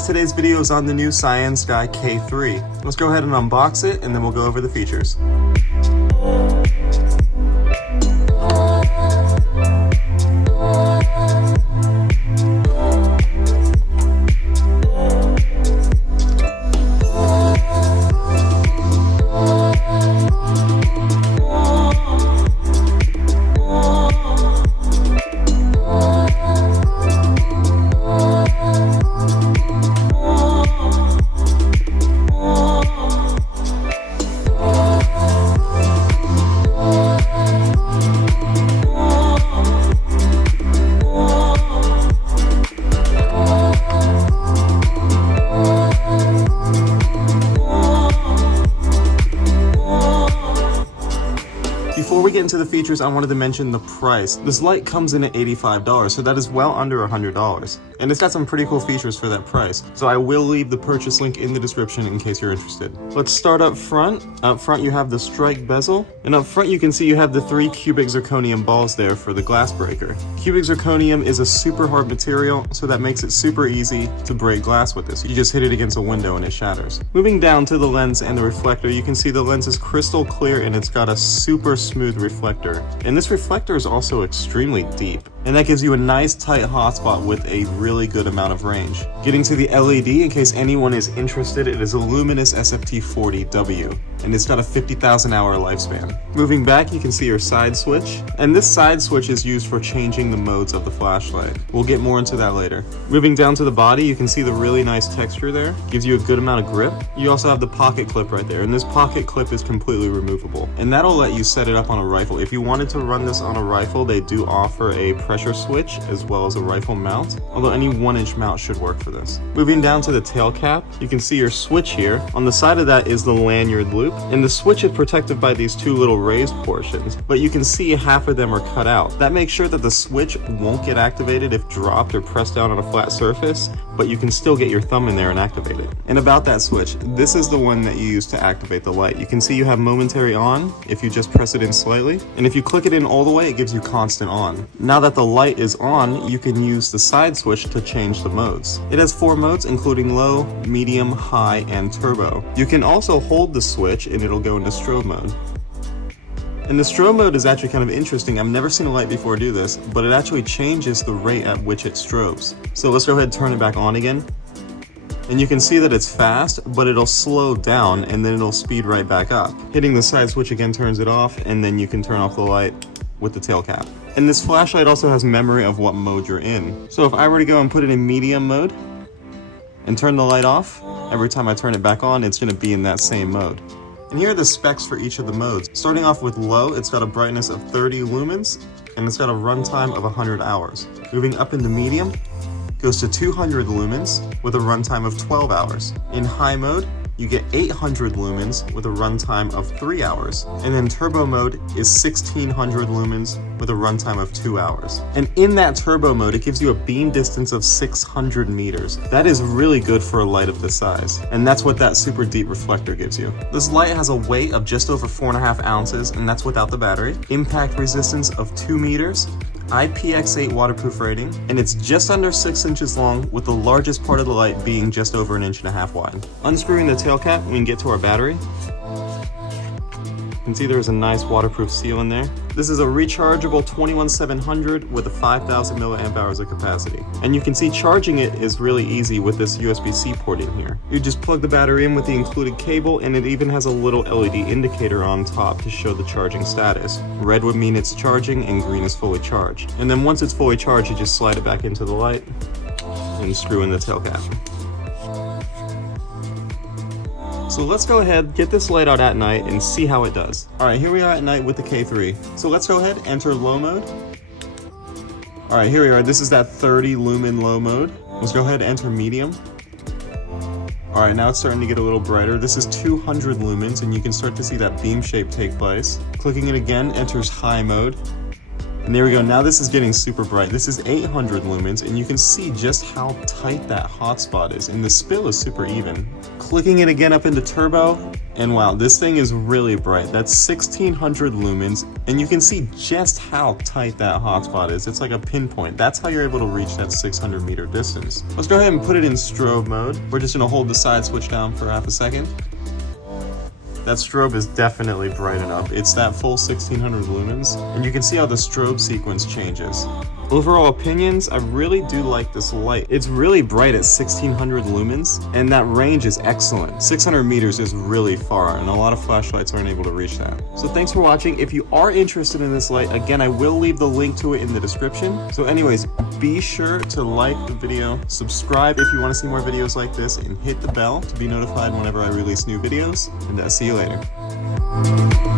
guys, today's video is on the new Cyansky K3. Let's go ahead and unbox it and then we'll go over the features. Before we get into the features, I wanted to mention the price. This light comes in at $85, so that is well under $100. And it's got some pretty cool features for that price. So I will leave the purchase link in the description in case you're interested. Let's start up front. Up front you have the strike bezel. And up front you can see you have the 3 cubic zirconium balls there for the glass breaker. Cubic zirconium is a super hard material, so that makes it super easy to break glass with this. You just hit it against a window and it shatters. Moving down to the lens and the reflector, you can see the lens is crystal clear and it's got a super smooth reflector. And this reflector is also extremely deep. And that gives you a nice tight hotspot with a really good amount of range. Getting to the LED, in case anyone is interested, it is a luminous SFT40W, and it's got a 50,000 hour lifespan. Moving back, you can see your side switch, and this side switch is used for changing the modes of the flashlight. We'll get more into that later. Moving down to the body, you can see the really nice texture there. Gives you a good amount of grip. You also have the pocket clip right there, and this pocket clip is completely removable. And that'll let you set it up on a rifle. If you wanted to run this on a rifle, they do offer a pressure switch as well as a rifle mount, although any 1-inch mount should work for this. Moving down to the tail cap, you can see your switch here. On the side of that is the lanyard loop, and the switch is protected by these 2 little raised portions, but you can see half of them are cut out. That makes sure that the switch won't get activated if dropped or pressed down on a flat surface, but you can still get your thumb in there and activate it. And about that switch, this is the one that you use to activate the light. You can see you have momentary on if you just press it in slightly, and if you click it in all the way, it gives you constant on. Now that the light is on, you can use the side switch to change the modes. It has 4 modes, including low, medium, high, and turbo. You can also hold the switch and it'll go into strobe mode. And the strobe mode is actually kind of interesting. I've never seen a light before do this, but it actually changes the rate at which it strobes. So let's go ahead and turn it back on again. And you can see that it's fast, but it'll slow down and then it'll speed right back up. Hitting the side switch again turns it off, and then you can turn off the light with the tail cap. And this flashlight also has memory of what mode you're in. So if I were to go and put it in medium mode and turn the light off, every time I turn it back on, it's going to be in that same mode. And here are the specs for each of the modes. Starting off with low, it's got a brightness of 30 lumens, and it's got a runtime of 100 hours. Moving up into medium, goes to 200 lumens with a runtime of 12 hours. In high mode, you get 800 lumens with a runtime of 3 hours. And then turbo mode is 1600 lumens with a runtime of 2 hours. And in that turbo mode, it gives you a beam distance of 600 meters. That is really good for a light of this size. And that's what that super deep reflector gives you. This light has a weight of just over 4.5 ounces, and that's without the battery. Impact resistance of 2 meters. IPX8 waterproof rating, and it's just under 6 inches long, with the largest part of the light being just over 1.5 inches wide. Unscrewing the tail cap, we can get to our battery. You can see there's a nice waterproof seal in there. This is a rechargeable 21700 with a 5000 milliamp hours of capacity. And you can see charging it is really easy with this USB-C port in here. You just plug the battery in with the included cable, and it even has a little LED indicator on top to show the charging status. Red would mean it's charging and green is fully charged. And then once it's fully charged, you just slide it back into the light and screw in the tail cap. So let's go ahead, get this light out at night and see how it does. Alright, here we are at night with the K3. So let's go ahead, enter low mode. Alright, here we are. This is that 30 lumen low mode. Let's go ahead and enter medium. Alright, now it's starting to get a little brighter. This is 200 lumens, and you can start to see that beam shape take place. Clicking it again enters high mode. And there we go, now this is getting super bright. This is 800 lumens, and you can see just how tight that hotspot is, and the spill is super even. Clicking it again up into turbo, and wow, this thing is really bright. That's 1600 lumens, and you can see just how tight that hotspot is. It's like a pinpoint. That's how you're able to reach that 600 meter distance. Let's go ahead and put it in strobe mode. We're just gonna hold the side switch down for half a second. That strobe is definitely bright enough. It's that full 1600 lumens, and you can see how the strobe sequence changes. Overall opinions, I really do like this light. It's really bright at 1600 lumens, and that range is excellent. 600 meters is really far, and a lot of flashlights aren't able to reach that. So thanks for watching. If you are interested in this light, again, I will leave the link to it in the description. So anyways, be sure to like the video, subscribe if you want to see more videos like this, and hit the bell to be notified whenever I release new videos, and see you later.